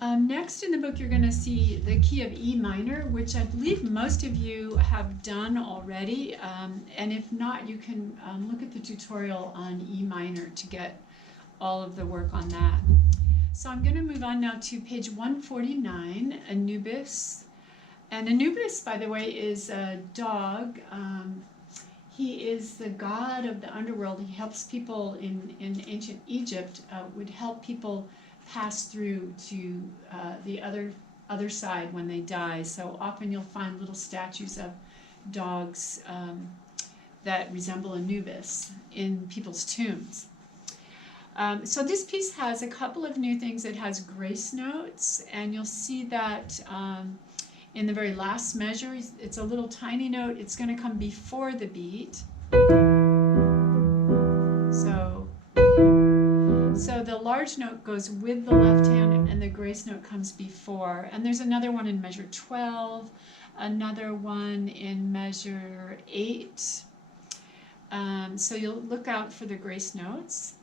Next in the book, you're going to see the key of E minor, which I believe most of you have done already. And if not, you can look at the tutorial on E minor to get all of the work on that. So I'm going to move on now to page 149, Anubis. And Anubis, by the way, is a dog. He is the god of the underworld. He helps people in ancient Egypt, would help people pass through to the other side when they die. So often you'll find little statues of dogs that resemble Anubis in people's tombs. So this piece has a couple of new things. It has grace notes, and you'll see that in the very last measure, it's a little tiny note. It's going to come before the beat. So the large note goes with the left hand, and the grace note comes before. And there's another one in measure 12, another one in measure 8. So you'll look out for the grace notes.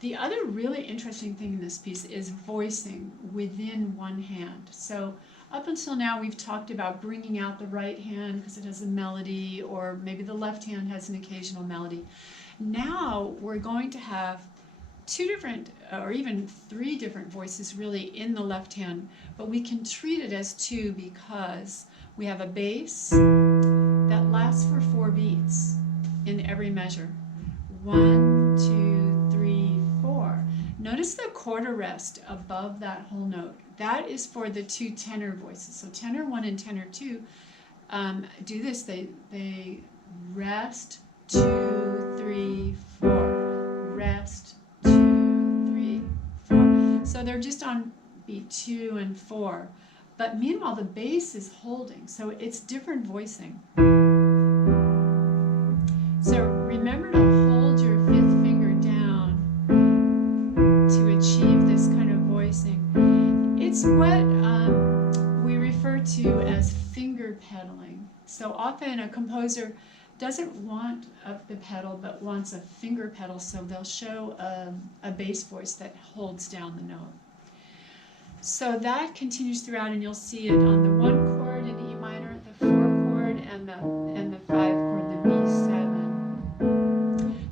The other really interesting thing in this piece is voicing within one hand. So up until now, we've talked about bringing out the right hand because it has a melody, or maybe the left hand has an occasional melody. Now we're going to have 2 different, or even 3 different voices really in the left hand, but we can treat it as 2 because we have a bass that lasts for 4 beats in every measure. 1, 2, 3, 4. Notice the quarter rest above that whole note. That is for the 2 tenor voices. So tenor 1 and tenor 2 do this. They rest 2, 3, 4. Rest 2, 3, 4. So they're just on beat 2 and 4. But meanwhile, the bass is holding. So it's different voicing. So remember to hold your 5th finger down to achieve this kind of voicing. It's what we refer to as finger pedaling. So often a composer doesn't want the pedal but wants a finger pedal, so they'll show a bass voice that holds down the note. So that continues throughout, and you'll see it on the 1 chord in E minor, the 4 chord, and the 5 chord, the B7.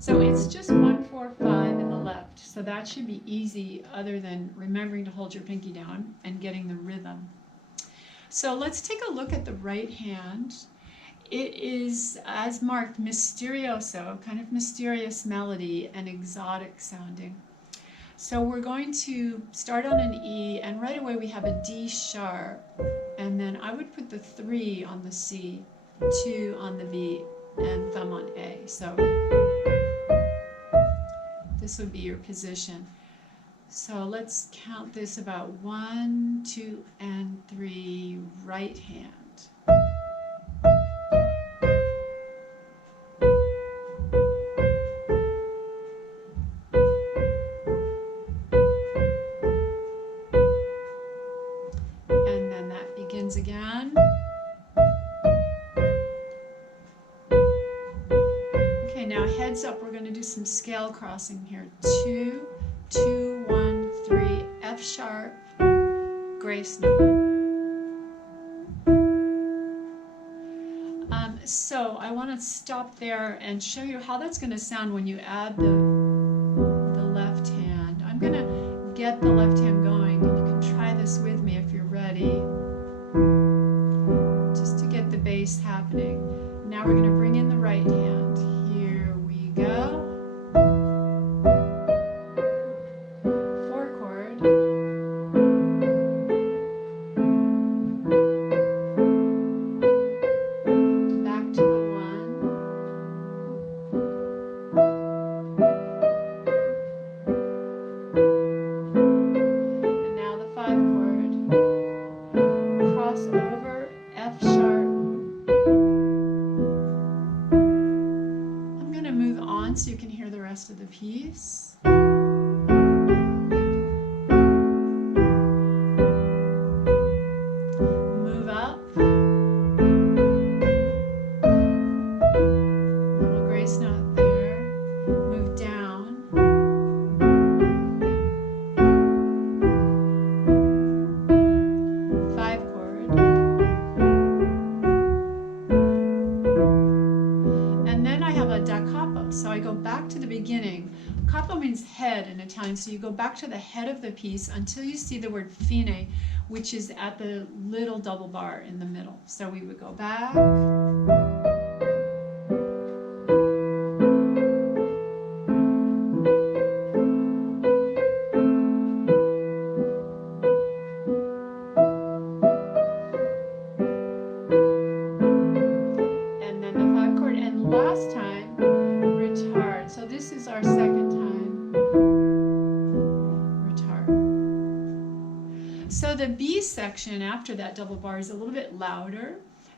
So it's just 1, 4, 5 in the left. So that should be easy, other than remembering to hold your pinky down and getting the rhythm. So let's take a look at the right hand. It is, as marked, misterioso, kind of mysterious melody and exotic sounding. So we're going to start on an E, and right away we have a D sharp, and then I would put the 3 on the C, 2 on the B, and thumb on A. So this would be your position. So let's count this about 1, 2, and 3, right hand. And then that begins again. Okay, now heads up, we're going to do some scale crossing here. 2, 2, 1, 3, F sharp, grace note. So I want to stop there and show you how that's going to sound when you add the left hand. I'm going to get the left hand going, and you can try this with me if you're ready, just to get the bass happening. Now we're going to bring in the right hand. Here we go. 4 chord. Back to the 1. And now the 5 chord. Cross over, F sharp. I'm going to move on so you Italian. So you go back to the head of the piece until you see the word fine, which is at the little double bar in the middle. So we would go back. And then the 5 chord, and last time, retard. So this is our second time, retard. So the B section after that double bar is a little bit louder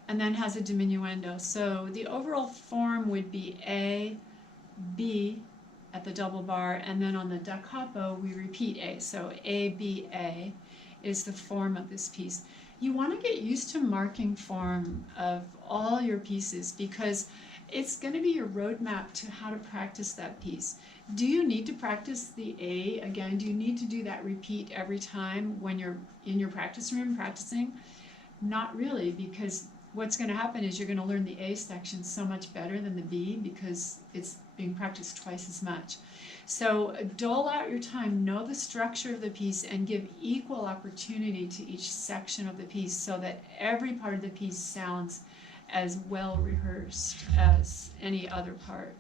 and then has a diminuendo. So the overall form would be A, B at the double bar, and then on the da capo we repeat A. So A, B, A is the form of this piece. You want to get used to marking form of all your pieces because it's going to be your roadmap to how to practice that piece. Do you need to practice the A again? Do you need to do that repeat every time when you're in your practice room practicing? Not really, because what's going to happen is you're going to learn the A section so much better than the B because it's being practiced twice as much. So dole out your time, know the structure of the piece, and give equal opportunity to each section of the piece so that every part of the piece sounds as well rehearsed as any other part.